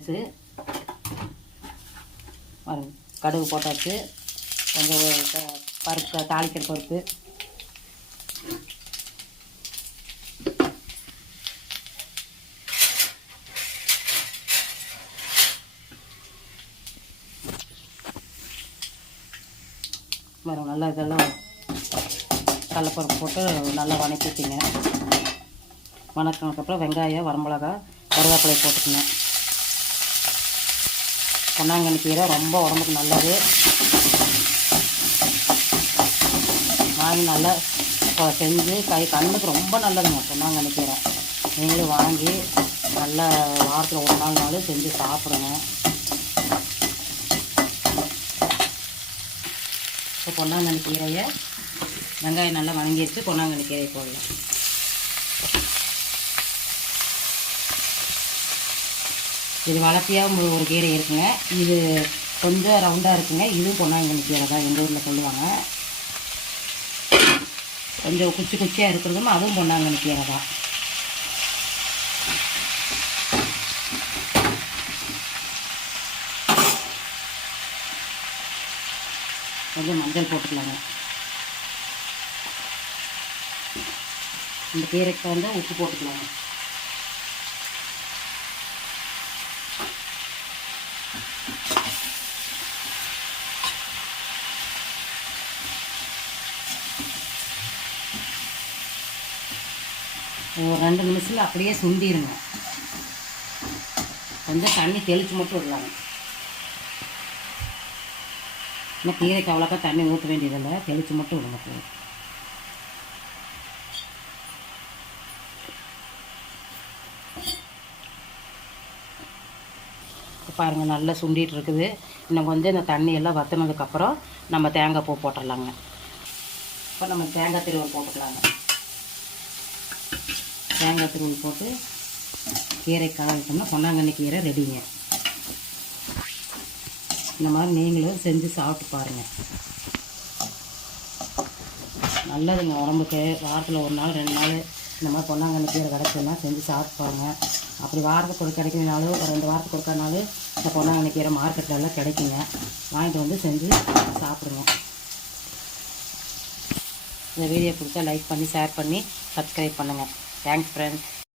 ஊற்றியாச்சு. கடுகு போட்டாச்சு. கொஞ்சம் பருப்பு தாளிக்கிற பருப்பு, நல்லா இதெல்லாம் கடலைப்பருப்பு போட்டு நல்லா வதக்கிட்டிங்க. வதக்கினதுக்கப்புறம் வெங்காயம், வரமிளகா, கருவேப்பிலை போட்டுக்குங்க. பொன்னாங்கண்ணி கீரை ரொம்ப உடம்புக்கு நல்லது. வாங்கி நல்லா செஞ்சு கண்ணுக்கு ரொம்ப நல்லதுங்க பொன்னாங்கண்ணி கீரை. நீங்களும் வாங்கி நல்லா வாரத்தில் ஒரு நாள் செஞ்சு சாப்பிடுங்க. இப்போ பொன்னாங்கண்ணி கீரையை வெங்காயம் நல்லா வதங்கிடுச்சு. பொன்னாங்கண்ணி கீரையை போடலாம். இது வளர்த்தியாக ஒரு கீரை இருக்குங்க. இது கொஞ்சம் ரவுண்டாக இருக்குங்க. இதுவும் பொன்னாங்கண்ணி கீரை தான், எங்கள் ஊரில் சொல்லுவாங்க. கொஞ்சம் குச்சியாக இருக்கிறதும் அதுவும் பொன்னாங்கண்ணி கீரை தான். கொஞ்சம் மஞ்சள் போட்டுக்கலாங்க. இந்த கீரைக்கு வந்து உப்பு போட்டுக்கலாங்க. ஒரு 2 நிமிஷத்தில் அப்படியே சுண்டிடுங்க. கொஞ்சம் தண்ணி தெளித்து மட்டும் விடலாங்க. இன்னும் கீரைக்கு அவ்வளோக்கா தண்ணி ஊற்ற வேண்டியதில்லை, தெளித்து மட்டும் விடுங்க போதும். பாருங்கள் நல்லா சுண்டிகிட்டு இருக்குது. இன்னும் கொஞ்சம் இந்த தண்ணியெல்லாம் வற்றினதுக்கப்புறம் நம்ம தேங்காய் பூ போட்டுடலாங்க. இப்போ நம்ம தேங்காய் திருவல் போட்டுக்கலாங்க. தேங்காய் திருவல் போட்டு கீரை காய்ச்சோம்னா பொன்னாங்கண்ணி கீரை ரெடிங்க. இந்த மாதிரி நீங்களும் செஞ்சு சாப்பிட்டு பாருங்கள். நல்லதுங்க உடம்புக்கு. வாரத்தில் ஒரு நாள் 2 நாள் இந்த மாதிரி பொன்னாங்கண்ணி கீரை கிடச்சுன்னா செஞ்சு சாப்பிட்டு பாருங்கள். அப்படி வாரத்துக்கு ஒரு கிடைக்கனாலும் ஒரு 2 வாரத்துக்கு ஒருக்கானாலும் இந்த பொன்னாங்கண்ணி கீரை மார்க்கெட்லலாம் கிடைக்குங்க. வாங்கிட்டு வந்து செஞ்சு சாப்பிடுங்க. இந்த வீடியோ பிடிச்சா லைக் பண்ணி, ஷேர் பண்ணி, சப்ஸ்கிரைப் பண்ணுங்கள். Thanks friends.